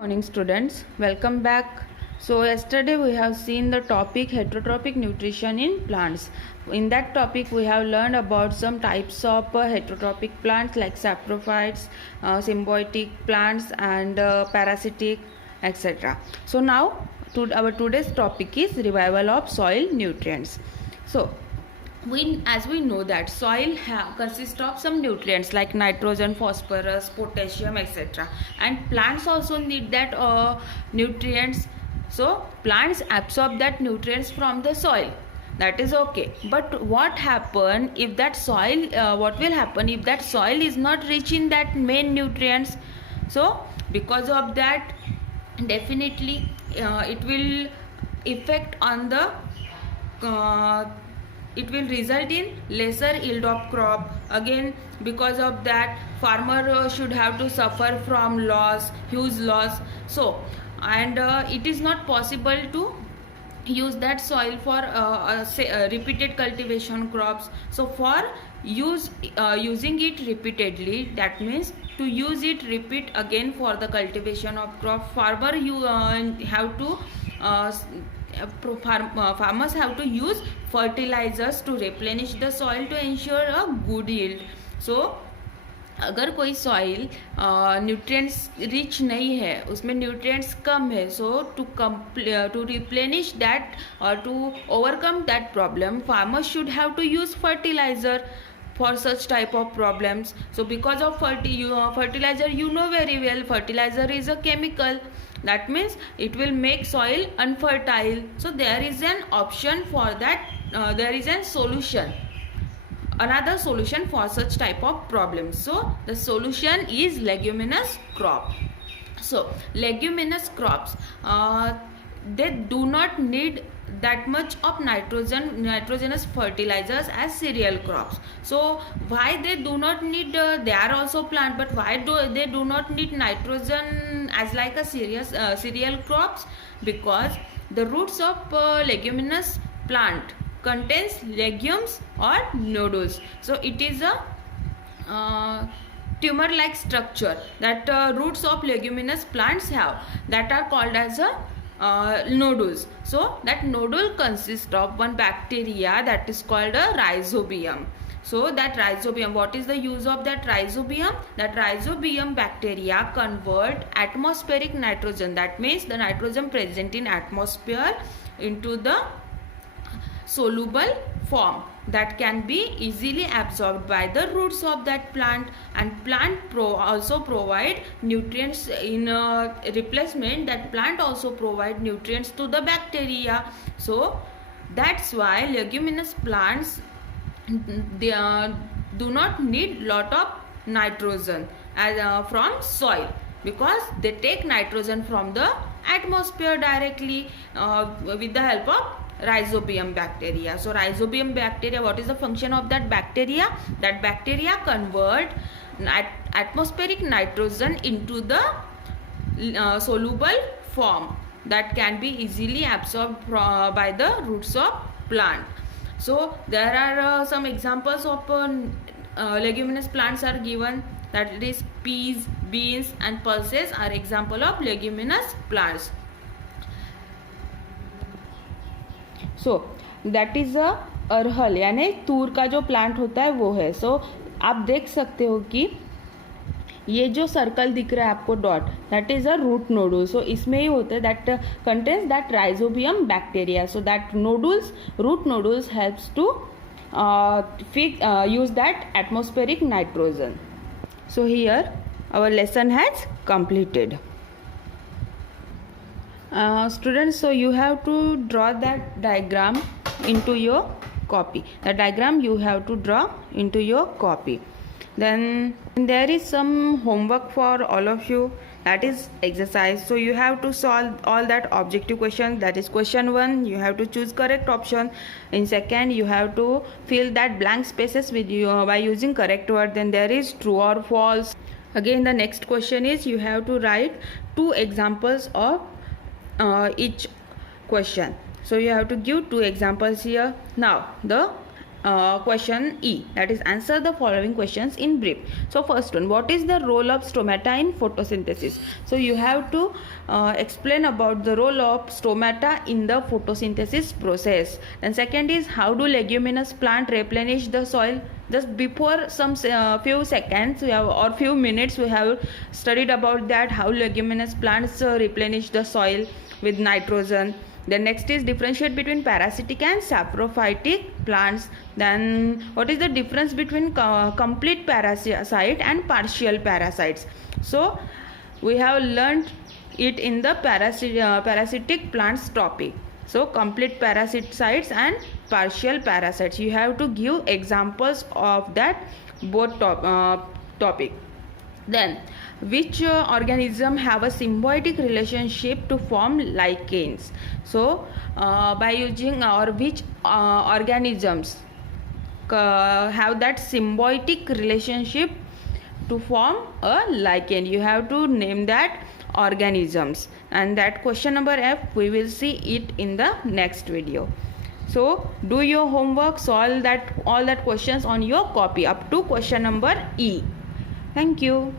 Morning students, welcome back. So yesterday we have seen the topic heterotrophic nutrition in plants. In that topic we have learned about some types of heterotrophic plants like saprophytes, symbiotic plants and parasitic, etc. So now our today's topic is revival of soil nutrients. So as we know that soil consists of some nutrients like nitrogen, phosphorus, potassium, etc. And plants also need that nutrients. So plants absorb that nutrients from the soil. That is okay. But what happen if that soil? What will happen if that soil is not rich in that main nutrients? So because of that, definitely it will affect on the it will result in lesser yield of crop. Again, because of that, farmer should have to suffer from loss, huge loss. So and it is not possible to use that soil for repeated cultivation crops. So for using it repeatedly, that means to use it repeat again for the cultivation of crop, farmer you have to farmers have to use fertilizers to replenish the soil to ensure a good yield. So अगर कोई soil nutrients rich नहीं है, उसमें nutrients कम है, so to replenish that और to overcome that problem farmers should have to use fertilizer for such type of problems. So because of fertilizer, you know very well, fertilizer is a chemical. That means it will make soil unfertile. So there is an option for that. There is a solution, another solution for such type of problems. So the solution is leguminous crop. So leguminous crops, they do not need that much of nitrogenous fertilizers as cereal crops. So why they do not need, they are also plant, but why they do not need nitrogen as like a cereal crops? Because the roots of leguminous plant contains legumes or nodules. So it is a tumor like structure that roots of leguminous plants have, that are called as a nodules. So that nodule consists of one bacteria that is called a rhizobium. So that rhizobium, what is the use of that rhizobium? That rhizobium bacteria convert atmospheric nitrogen, that means the nitrogen present in atmosphere, into the soluble form that can be easily absorbed by the roots of that plant. And plant also provide nutrients in replacement. That plant also provide nutrients to the bacteria. So that's why leguminous plants, they do not need lot of nitrogen from soil, because they take nitrogen from the atmosphere directly with the help of rhizobium bacteria. So rhizobium bacteria, what is the function of that bacteria? That bacteria convert atmospheric nitrogen into the soluble form that can be easily absorbed by the roots of plant. So there are some examples of leguminous plants are given, that is peas, beans and pulses are example of leguminous plants. So that is a arhar, यानी तूर का जो plant होता है वो है. सो आप देख सकते हो कि ये जो सर्कल दिख रहा है आपको dot, that is a root nodule. So इसमें ही होता है that contains that rhizobium bacteria. So that nodules, root nodules helps to use that atmospheric nitrogen. So here our lesson has completed. Students, so you have to draw that diagram into your copy. The diagram you have to draw into your copy. Then there is some homework for all of you, that is exercise. So you have to solve all that objective questions. That is question 1, you have to choose correct option. In second, you have to fill that blank spaces with you by using correct word. Then there is true or false. Again, the next question is you have to write 2 examples of each question. So you have to give 2 examples here. Now the question E, that is answer the following questions in brief. So first one, what is the role of stomata in photosynthesis? So you have to explain about the role of stomata in the photosynthesis process. And second is, how do leguminous plant replenish the soil? Just before some few seconds we have, or few minutes we have studied about that, how leguminous plants replenish the soil with nitrogen. Then next is differentiate between parasitic and saprophytic plants. Then what is the difference between complete parasite and partial parasites? So we have learned it in the parasitic plants topic. So complete parasites and partial parasites, you have to give examples of that both topic. Then which organism have a symbiotic relationship to form lichens? So by using, or which organisms have that symbiotic relationship to form a lichen? You have to name that organisms, and that question number F, we will see it in the next video. So do your homework, solve all that questions on your copy up to question number E. Thank you.